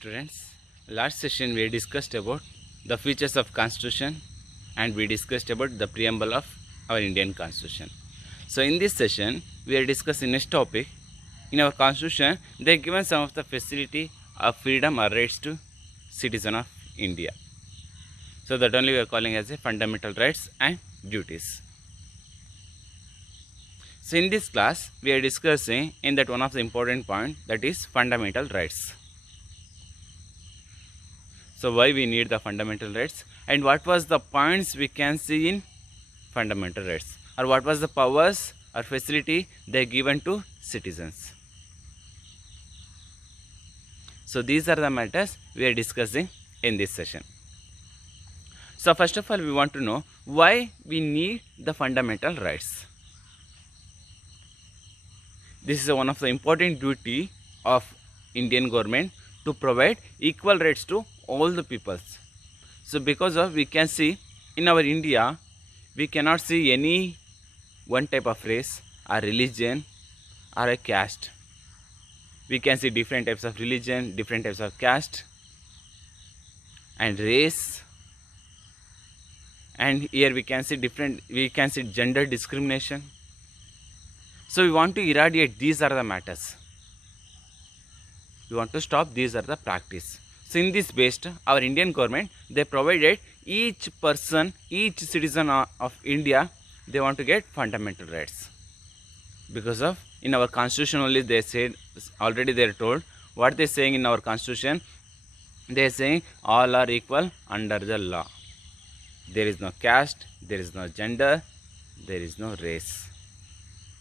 Students, last session we discussed about the features of Constitution and we discussed about the preamble of our Indian Constitution. So in this session we are discussing next topic. In our Constitution they are given some of the facility of freedom or rights to citizen of India. So that only we are calling as a fundamental rights and duties. So in this class we are discussing in that one of the important point, that is fundamental rights. So why we need the fundamental rights and what was the points we can see in fundamental rights, or what was the powers or facility they are given to citizens. So these are the matters we are discussing in this session. So first of all we want to know why we need the fundamental rights. This is one of the important duty of Indian government to provide equal rights to all the peoples. So because of we can see in our India we cannot see any one type of race or religion or a caste. We can see different types of religion, different types of caste and race, and here we can see gender discrimination. So we want to eradicate these are the matters. We want to stop these are the practice. So in this based, our Indian government, they provided each person, each citizen of India, they want to get fundamental rights. Because of in our constitution only they said, already they are told, what they are saying in our constitution, they are saying all are equal under the law. There is no caste, there is no gender, there is no race,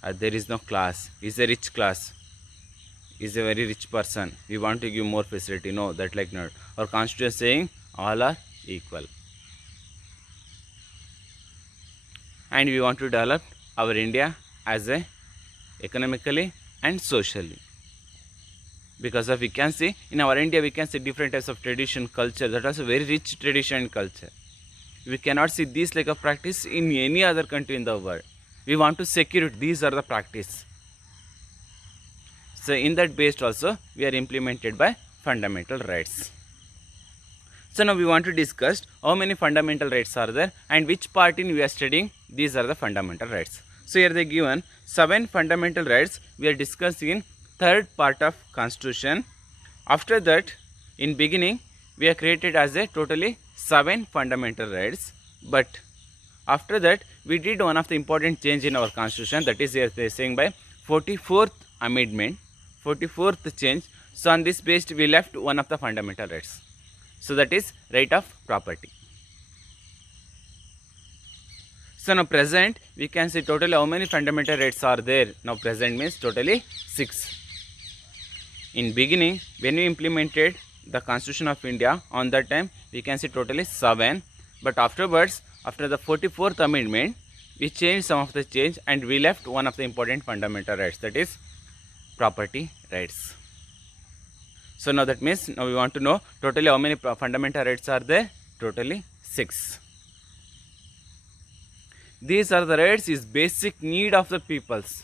or there is no class. Is a rich class, is a very rich person, we want to give more facility. No, that like not. Our constitution saying all are equal. And we want to develop our India as a economically and socially. Because of we can see in our India we can see different types of tradition, culture, that is a very rich tradition and culture. We cannot see this like a practice in any other country in the world. We want to secure it. These are the practice. So in that based also we are implemented by fundamental rights. So now we want to discuss how many fundamental rights are there and which part in we are studying. These are the fundamental rights. So here they given 7 fundamental rights we are discussing in third part of Constitution. After that, in beginning we are created as a totally 7 fundamental rights, but after that we did one of the important change in our Constitution, that is here they are saying by 44th amendment, 44th change. So on this based we left one of the fundamental rights, so that is right of property. So now present we can see totally how many fundamental rights are there. Now present means totally 6. In beginning when we implemented the Constitution of India, on that time we can see totally 7, but afterwards after the 44th amendment we changed some of the change and we left one of the important fundamental rights, that is property rights. So now that means now we want to know totally how many fundamental rights are there. Totally 6. These are the rights is basic need of the peoples.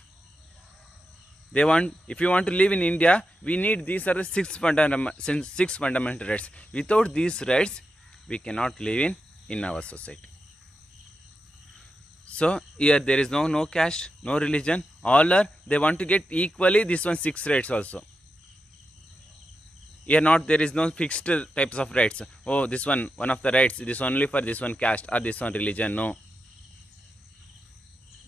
They want, if you want to live in India, we need these are the 6 fundamental rights. Without these rights we cannot live in our society. So here there is no caste, no religion, all are, they want to get equally this one 6 rights also. Here not, there is no fixed types of rights. Oh, this one of the rights, this only for this one caste or this one religion. No.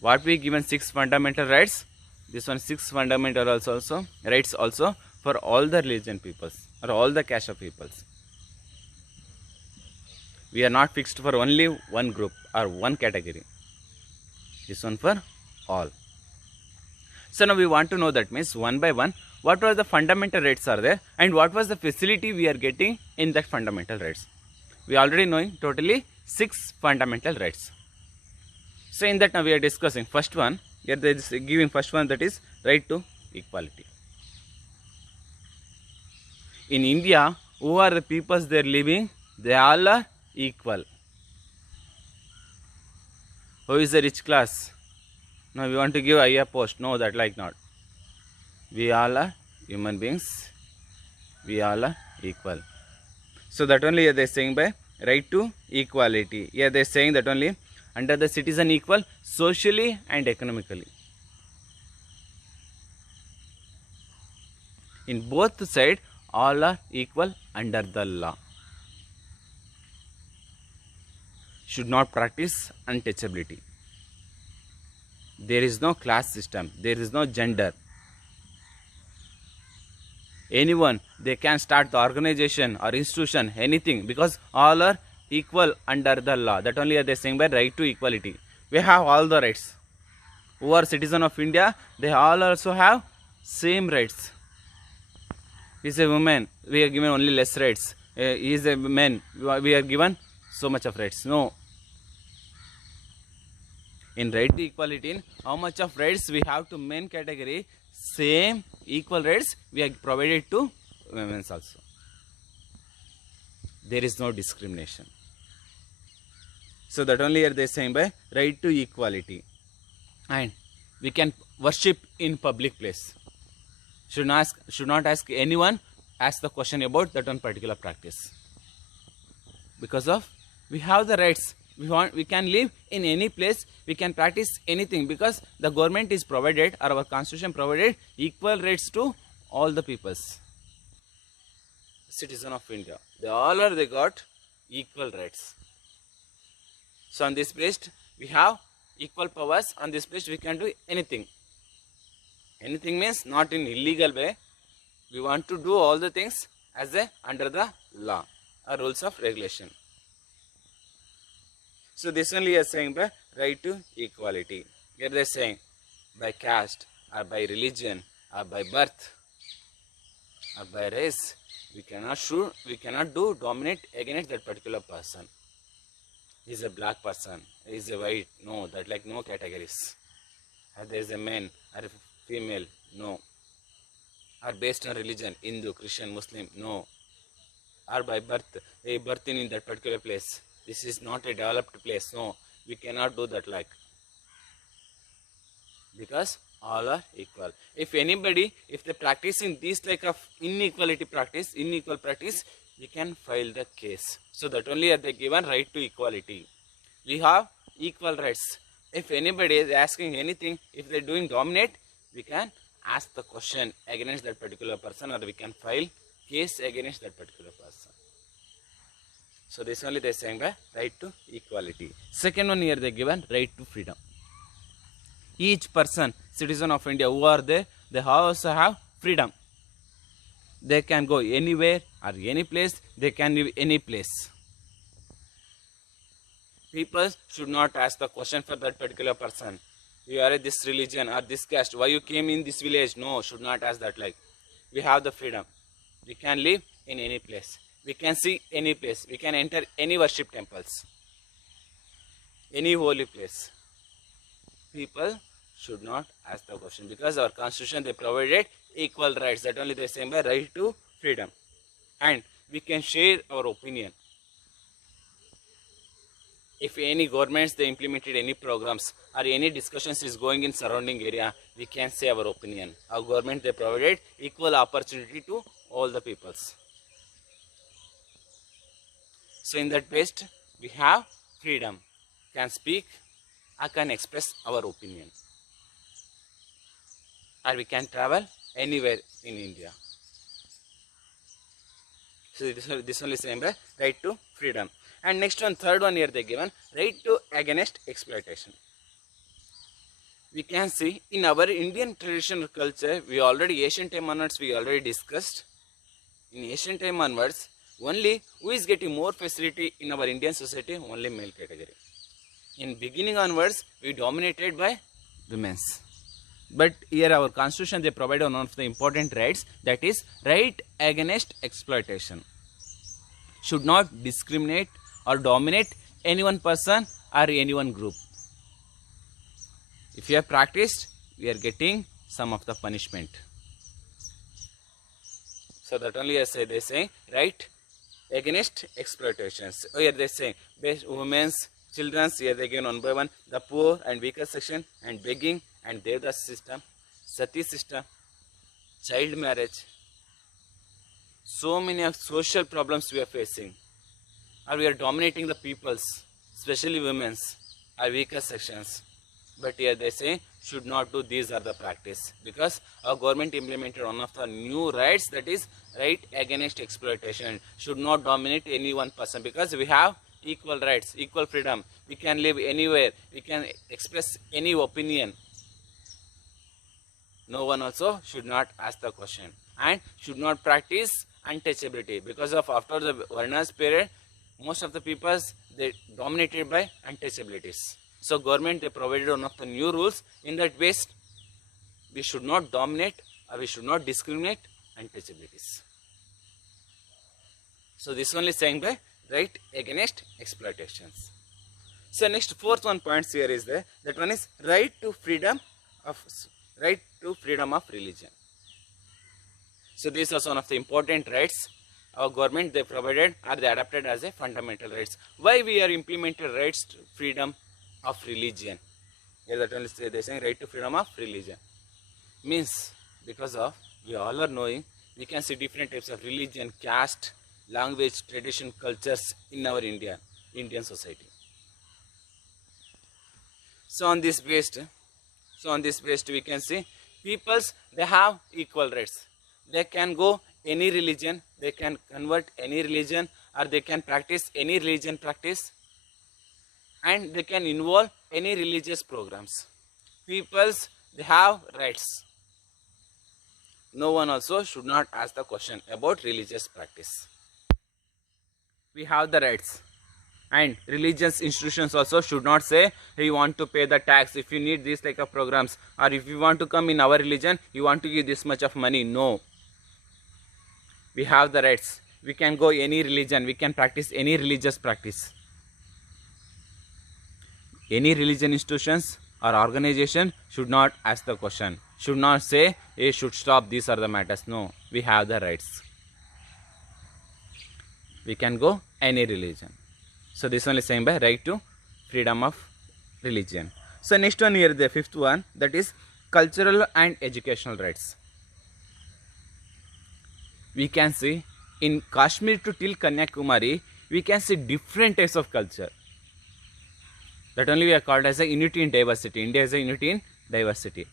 What we given 6 fundamental rights, this one 6 fundamental also rights also for all the religion peoples or all the caste of peoples. We are not fixed for only one group or one category. This one for all. So now we want to know, that means one by one what are the fundamental rights are there and what was the facility we are getting in that fundamental rights. We already knowing totally 6 fundamental rights. So in that now we are discussing first one. Here they is giving first one, that is right to equality. In India, who are the peoples they are living? They all are equal. Who is the rich class? No, we want to give higher post. No, that like not. We all are human beings. We all are equal. So that only they are saying by right to equality. Here they are saying that only under the citizen equal socially and economically. In both sides, all are equal under the law. Should not practice untouchability. There is no class system. There is no gender. Anyone, they can start the organization or institution, anything, because all are equal under the law. That only they are saying by right to equality. We have all the rights. Who are citizen of India, they all also have same rights. He is a woman, we are given only less rights. He is a man, we are given so much of rights. No. In right to equality, in how much of rights we have to men category, same equal rights we are provided to women also. There is no discrimination. So that only are they saying by right to equality. And we can worship in public place. Should not ask anyone ask the question about that one particular practice. Because of we have the rights. We can live in any place, we can practice anything, because the government is provided, or our constitution provided, equal rights to all the peoples. Citizen of India, they got equal rights. So on this place we have equal powers. On this place we can do anything. Anything means not in illegal way. We want to do all the things as under the law or rules of regulation. So this only is saying by right to equality. Here they are saying by caste or by religion or by birth or by race, we cannot do dominate against that particular person. He is a black person, he is a white, no, that like no categories. Or there is a man or a female, no. Or based on religion, Hindu, Christian, Muslim, no. Or by birth, a birth in that particular place. This is not a developed place. No, we cannot do that like. Because all are equal. If they practicing this like of unequal practice, we can file the case. So that only are they given right to equality. We have equal rights. If anybody is asking anything, if they are doing dominate, we can ask the question against that particular person, or we can file case against that particular person. So this only they are saying by right to equality. Second one here they given right to freedom. Each person, citizen of India, who are they also have freedom. They can go anywhere or any place, they can live any place. People should not ask the question for that particular person. You are this religion or this caste, why you came in this village? No, should not ask that like. We have the freedom. We can live in any place. We can see any place. We can enter any worship temples. Any holy place. People should not ask the question, because our constitution they provided equal rights. That only they say by right to freedom. And we can share our opinion. If any governments they implemented any programs or any discussions is going in surrounding area, we can say our opinion. Our government they provided equal opportunity to all the peoples. So in that best we have freedom, can speak or can express our opinion, or we can travel anywhere in India. So this only same by right to freedom. And next one, third one here they given right to against exploitation. We can see in our Indian traditional culture, we already ancient time onwards we already discussed. In ancient time onwards, only who is getting more facility in our Indian society? Only male category. In beginning onwards, we dominated by women's. But here our constitution they provide one of the important rights, that is right against exploitation. Should not discriminate or dominate any one person or any one group. If you have practiced, we are getting some of the punishment. So that only I say they say right against exploitations. Here they say women's, children's, here they given one by one, the poor and weaker section, and begging and Devdas system, Sati system, child marriage, so many of social problems we are facing, or we are dominating the peoples, especially women's, or weaker sections. But here they say should not do, these are the practice, because our government implemented one of the new rights, that is right against exploitation. Should not dominate any one person, because we have equal rights, equal freedom. We can live anywhere, we can express any opinion. No one also should not ask the question, and should not practice untouchability, because of after the Varnas period, most of the peoples they dominated by untouchabilities. So government they provided one of the new rules, in that ways we should not dominate or we should not discriminate untouchabilities. So this one is saying by right against exploitations. So next fourth one points here is there, that one is right to freedom of religion. So this is one of the important rights our government they provided, or they adapted as a fundamental rights. Why we are implementing rights to freedom of religion? Here that only they are saying right to freedom of religion means, because of we all are knowing, we can see different types of religion, caste, language, tradition, cultures in our Indian society. So on this based we can see peoples they have equal rights. They can go any religion, they can convert any religion, or they can practice any religion practice, and they can involve any religious programs. Peoples they have rights. No one also should not ask the question about religious practice. We have the rights, and religious institutions also should not say, hey, you want to pay the tax if you need these like of programs, or if you want to come in our religion you want to give this much of money. No, we have the rights. We can go any religion, we can practice any religious practice. Any religion institutions or organization should not ask the question, should not say, hey, should stop, these are the matters. No, we have the rights. We can go any religion. So this one is saying by right to freedom of religion. So next one here, the fifth one, that is cultural and educational rights. We can see in Kashmir to till Kanyakumari, we can see different types of culture. That only we are called as a unity in diversity. India is a unity in diversity.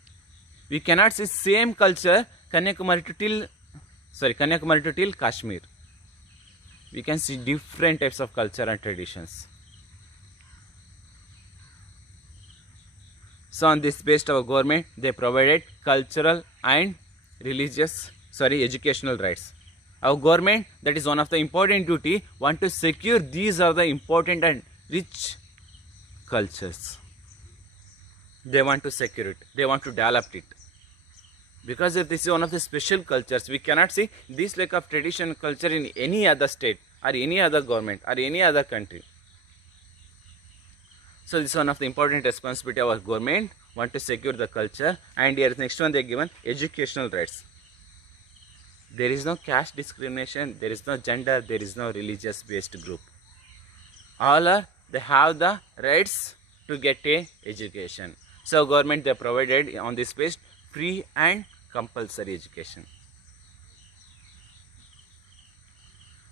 We cannot see same culture Kanyakumari to till Kashmir. We can see different types of culture and traditions. So on this based our government they provided cultural and educational rights. Our government, that is one of the important duty, want to secure these are the important and rich cultures. They want to secure it, they want to develop it, because if this is one of the special cultures, we cannot see this lack of tradition culture in any other state or any other government or any other country. So this is one of the important responsibility of our government, want to secure the culture. And here next one they are given educational rights. There is no caste discrimination, there is no gender, there is no religious based group. All are, they have the rights to get a education. So government they provided on this base free and compulsory education.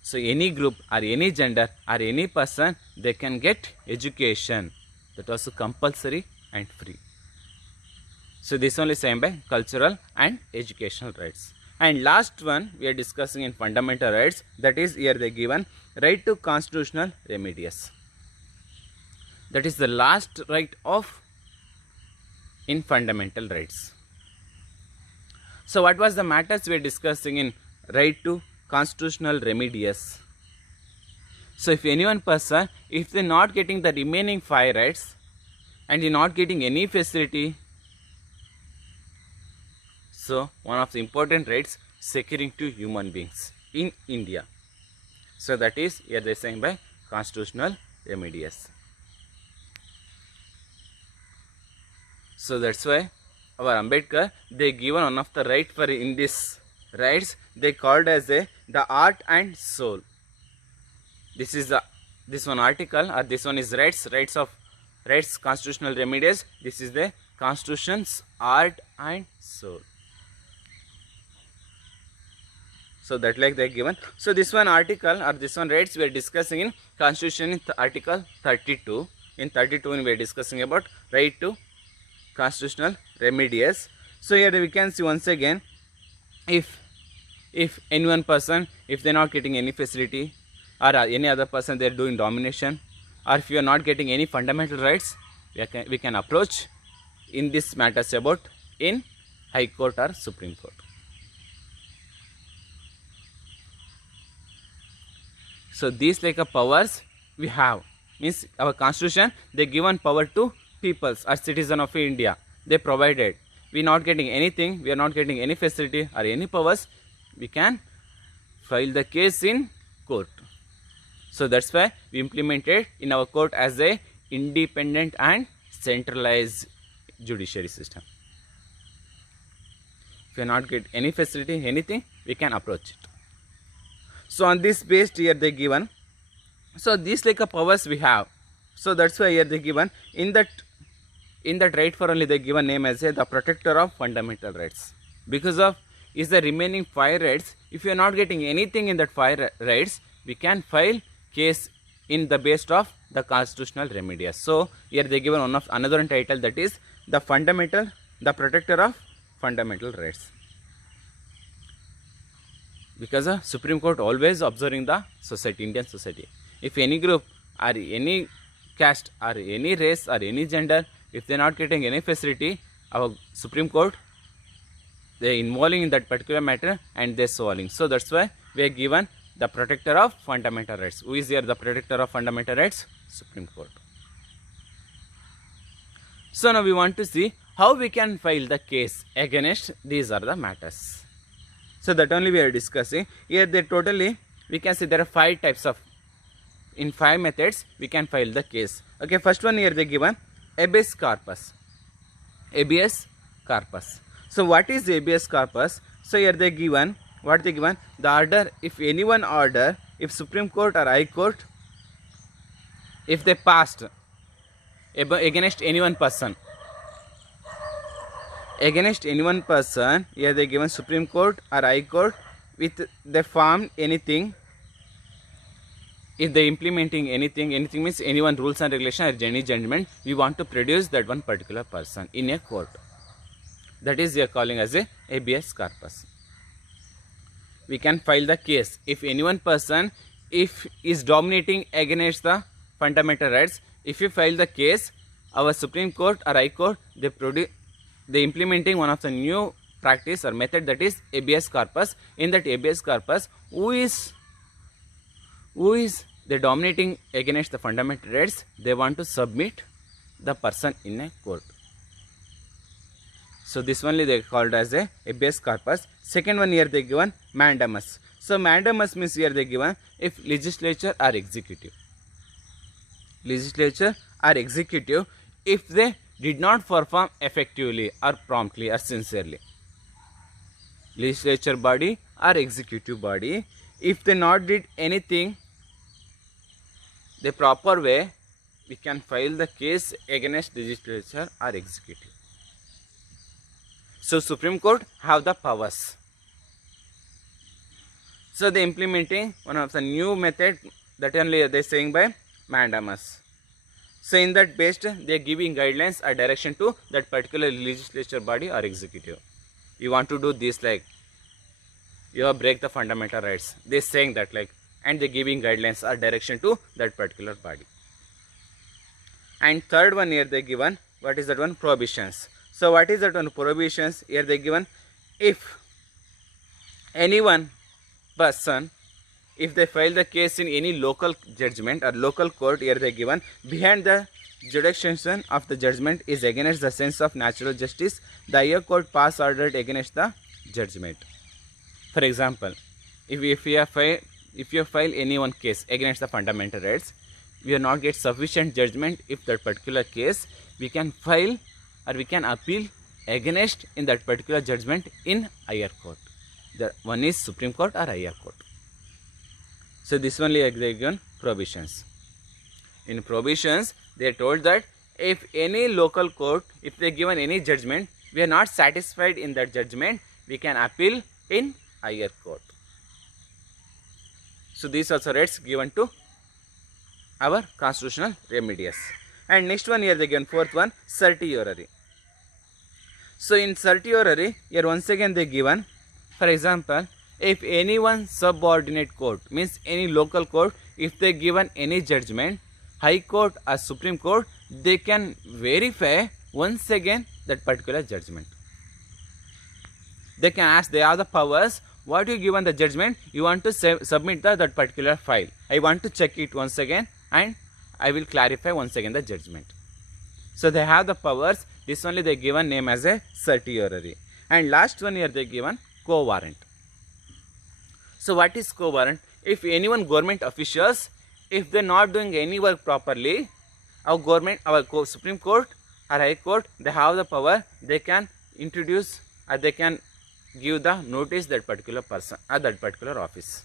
So any group or any gender or any person, they can get education, that also compulsory and free. So this only same by cultural and educational rights. And last one we are discussing in fundamental rights, that is here they given right to constitutional remedies. That is the last right of in fundamental rights. So what was the matters we are discussing in right to constitutional remedies? So if any one person, if they are not getting the remaining 5 rights and they are not getting any facility, so one of the important rights securing to human beings in India. So that is here they are saying by constitutional remedies. So that's why our Ambedkar they given one of the right for in this rights they called as the art and soul. This is this one article, or this one is rights constitutional remedies. This is the constitution's art and soul. So that like they given. So this one article or this one rights we are discussing in Constitution in Article 32. In 32 we are discussing about right to constitutional remedies. So here we can see once again, if any one person, if they are not getting any facility, or any other person they are doing domination, or if you are not getting any fundamental rights, we can approach in this matters about in High Court or Supreme Court. So these like a powers we have, means our constitution they given power to peoples or citizen of India. They provided we not getting anything, we are not getting any facility or any powers, we can file the case in court. So that's why we implemented in our court as a independent and centralized judiciary system. If you not get any facility, anything, we can approach it. So on this based here they given. So these like a powers we have. So that's why here they given in that right for only they given name as the protector of fundamental rights. Because of is the remaining 5 rights. If you are not getting anything in that 5 rights, we can file case in the based of the constitutional remedies. So here they given one of another title, that is the protector of fundamental rights. Because the Supreme Court always observing the society, Indian society. If any group or any caste or any race or any gender, if they are not getting any facility, our Supreme Court they involving in that particular matter and they solving. So that's why we are given the protector of fundamental rights. Who is here the protector of fundamental rights? Supreme Court. So now we want to see how we can file the case against these are the matters. So that only we are discussing. Here they totally we can see there are 5 types of, in 5 methods we can file the case. Okay, first one here they given habeas corpus. Habeas corpus. So what is habeas corpus? So here they given, what they given, the order, if anyone order, if Supreme Court or High Court, if they passed against any one person, here they given Supreme Court or High Court, with they found anything, if they implementing anything means any one rules and regulation or any judgment, we want to produce that one particular person in a court. That is we are calling as a habeas corpus. We can file the case if any one person if is dominating against the fundamental rights. If you file the case, our Supreme Court or High Court they implementing one of the new practice or method, that is habeas corpus. In that habeas corpus, who is they dominating against the fundamental rights, they want to submit the person in a court. So this only they called as a habeas corpus. Second one here they given mandamus. So mandamus means here they given if legislature or executive, if they did not perform effectively or promptly or sincerely, legislature body or executive body, if they not did anything the proper way, we can file the case against legislature or executive. So Supreme Court have the powers. So they implementing one of the new method, that only they saying by mandamus. So in that based they are giving guidelines or direction to that particular legislature body or executive. You want to do this, like you have break the fundamental rights. They saying that like, and they giving guidelines or direction to that particular body. And third one here they given, what is that one? Prohibitions. So what is that one? Prohibitions. Here they given if any one person, if they file the case in any local judgment or local court, here they given behind the jurisdiction of the judgment is against the sense of natural justice, the higher court pass ordered against the judgment. For example, if you file any one case against the fundamental rights, we are not get sufficient judgment. If that particular case, we can file or we can appeal against in that particular judgment in higher court. The one is Supreme Court or higher court. So this only they given prohibitions. In prohibitions, they told that if any local court, if they given any judgment, we are not satisfied in that judgment, we can appeal in higher court. So these also rights given to our constitutional remedies. And next one here they given fourth one, certiorari. So in certiorari here once again they given, for example, if any one subordinate court means any local court, if they given any judgment, High Court or Supreme Court, they can verify once again that particular judgment. They can ask, they have the powers, what you given the judgment, you want to submit that particular file. I want to check it once again and I will clarify once again the judgment. So they have the powers. This only they given name as a certiorari. And last one here they given co-warrant. So what is co-warrant? If anyone government officials, if they're not doing any work properly, our government, our Supreme Court or High Court, they have the power, they can introduce or they can give the notice that particular person or that particular office.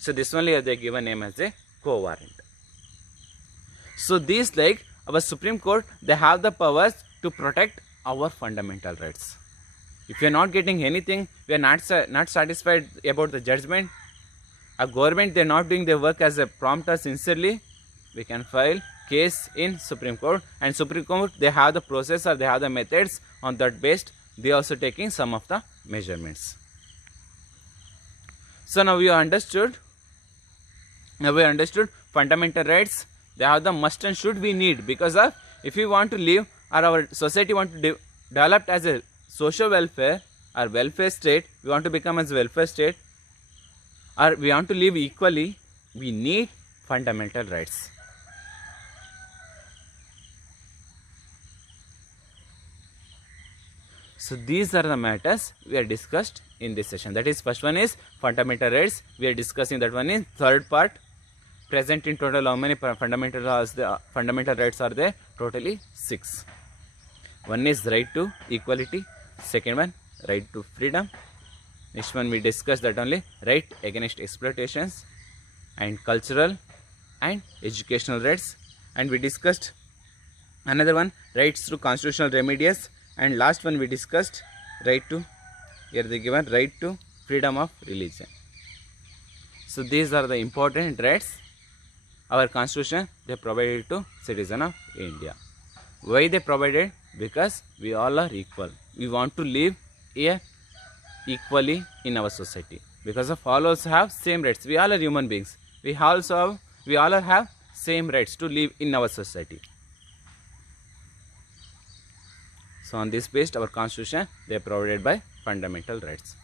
So this only they give a name as a co-warrant. So these like our Supreme Court, they have the powers to protect our fundamental rights. If we are not getting anything, we are not satisfied about the judgment, a government they are not doing their work as a prompt or sincerely, we can file case in Supreme Court, and Supreme Court they have the process or they have the methods, on that based they also taking some of the measurements. So now we have understood fundamental rights. They have the must and should we need, because of if we want to live or our society want to develop as a social welfare or welfare state, we want to become as a welfare state, or we want to live equally, we need fundamental rights. So these are the matters we are discussed in this session. That is, first one is fundamental rights. We are discussing that one in third part. Present in total how many fundamental rights are there? Totally 6. One is right to equality. Second one, right to freedom. Next one we discussed that only, right against exploitations and cultural and educational rights. And we discussed another one, rights through constitutional remedies. And last one we discussed right to, here they given right to freedom of religion. So these are the important rights our constitution they provided to citizen of India. Why they provided? Because we all are equal. We want to live here equally in our society. Because of all also have same rights. We all are human beings. We all have same rights to live in our society. So on this based our constitution they are provided by fundamental rights.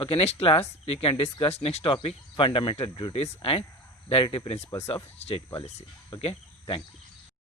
Okay, next class we can discuss next topic, fundamental duties and directive principles of state policy. Okay, thank you.